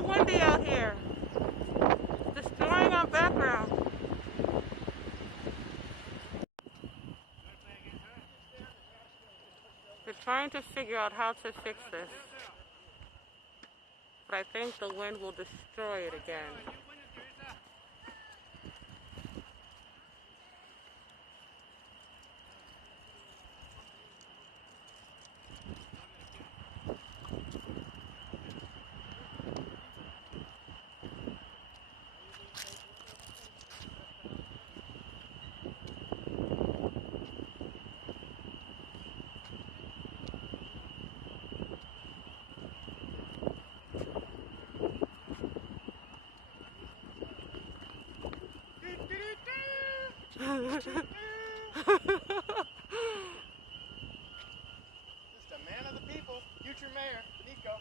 too windy out here. Destroying our background. They're trying to figure out how to fix this. But I think the wind will destroy it again. Just a man of the people, future mayor, Nico.